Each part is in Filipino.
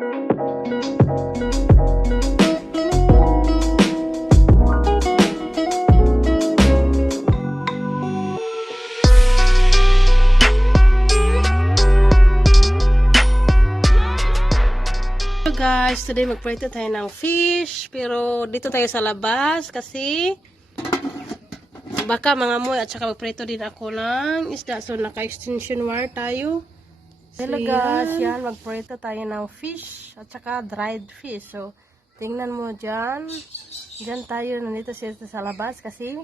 Guys, today magprito tayo ng fish, pero dito tayo sa labas kasi baka mangamoy at saka magprito din ako ng isda, so naka-extension wire tayo. Hello guys, yan, magprito tayo ng fish at saka dried fish. So tingnan mo dyan tayo nandito sa labas kasi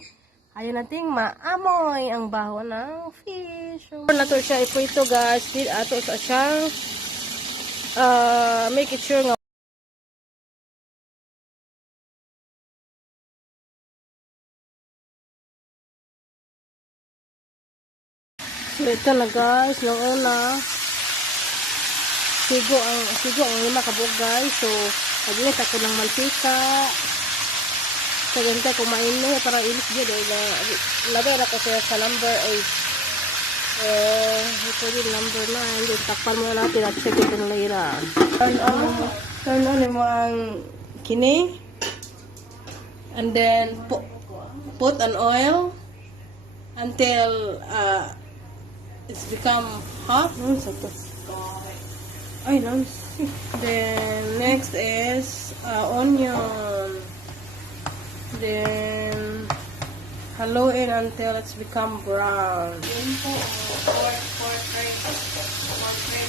ayaw nating maamoy ang baho ng fish. So nato siya iprito guys, dito ato sa siyang make it sure nga so ito na guys, noong una sigo ang lima kabuok guys. So naginit ako ng mantika, so ganito kumain na para ilis dyan lagay na ko siya sa number 8. Ito din number 9. Then takpan muna natin at check ito na later. Turn on mo ang kini. And then put an oil until it's become hot. Ay, nice. Then next is onion. Then halo it until it's become brown.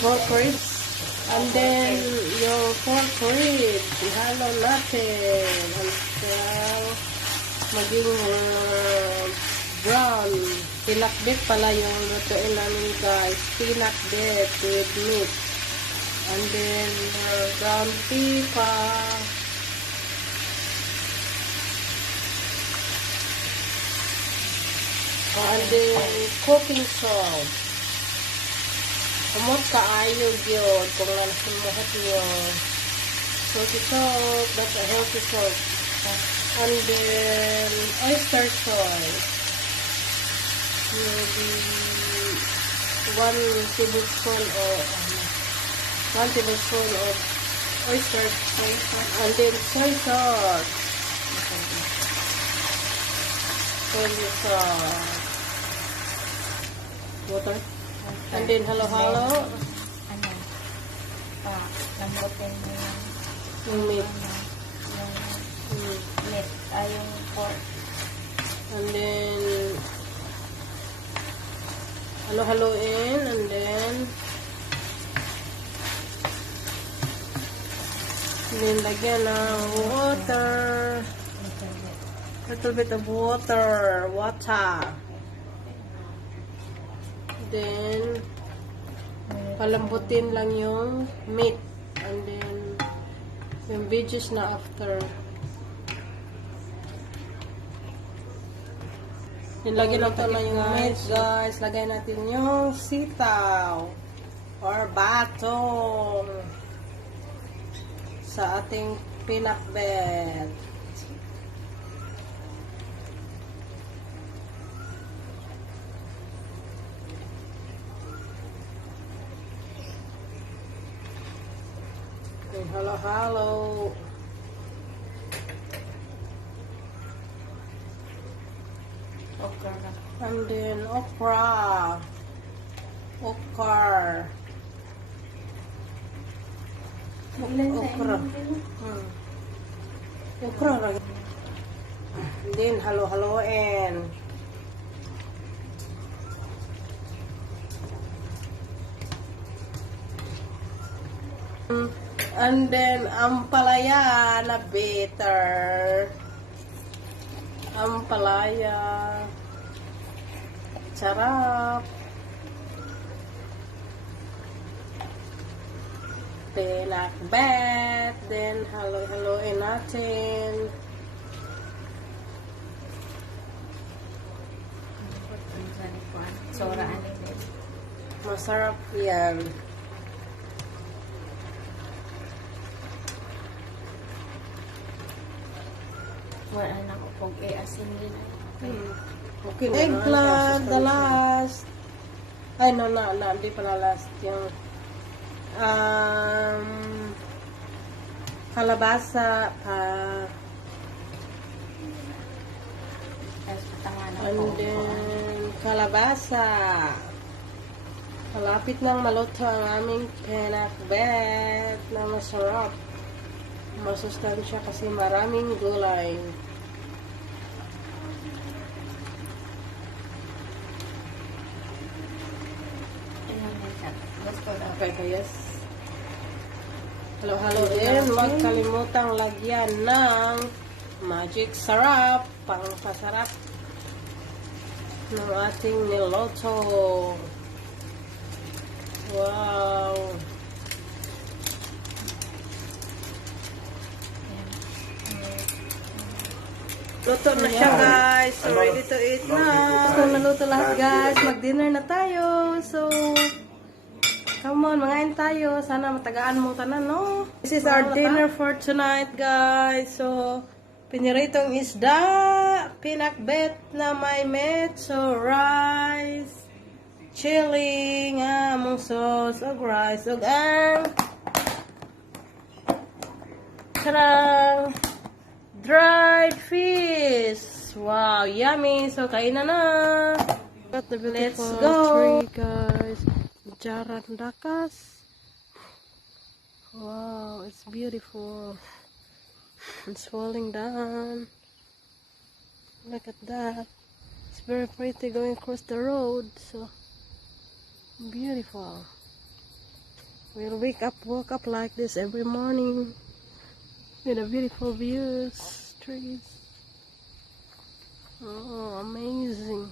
Pork ribs. And then your pork ribs, ihalo natin until maging brown. Pinakbit pala yung lutuin namin guys. Pinakbit with meat. And then ground pipa. And then cooking salt. Kumot kaayo yun kung nasimuhat yun. Salty salt, that's a healthy salt. And then oyster sauce. Maybe 1 tablespoon of oyster sauce. And then soy sauce. Soy sauce. Water. And then halo-halo. Lambutin mo Yung meat. yung meat, yung pork. And then halo-haloin. And then lagyan ng water. Little bit of water. Then palambutin lang yung meat. And then yung veggies na after. Nilagyan natin na yung meat guys. Lagay natin yung sitaw or batong sa ating pinakbet. Halo-halo. Okra na. And then okra. Okra. Okra. And then halo-haloin. And then ampalaya na bitter. Ampalaya. Sarap. Pinakbet. Then halo-haloin natin. Soraan din. Masarap yan. Wala na ko pong asin din. Okay, eggplant, the last. Ay, no, hindi pala last. Yung, kalabasa pa. Tapos patangan ako. And then, kalabasa. Malapit nang maluto ang aming pinakbet na masarap. Masustansya kasi maraming gulay. Ayun, minsan. Gusto daw. Okay, kayas. Halo-halo din. Huwag kalimutang lagyan ng magic sarap. Pang-pasarap ng ating niloto. Wow! Luto na siya, guys. So, ready to eat na. So, naluto lahat, guys. Mag-dinner na tayo. So, come on, mangain tayo. Sana matagaan mong tanan, no? This is our dinner for tonight, guys. So, piniritong isda, pinakbet na may metso, rice, chili, nga, among sauce, og rice, og ang sarang dried fish. Wow, yummy. So, kain na na. Got the Let's go. Tree, guys. Jaran dakas. Wow, it's beautiful. It's falling down. Look at that. It's very pretty going across the road. So beautiful. We'll woke up like this every morning with a beautiful views, trees. Oh, amazing.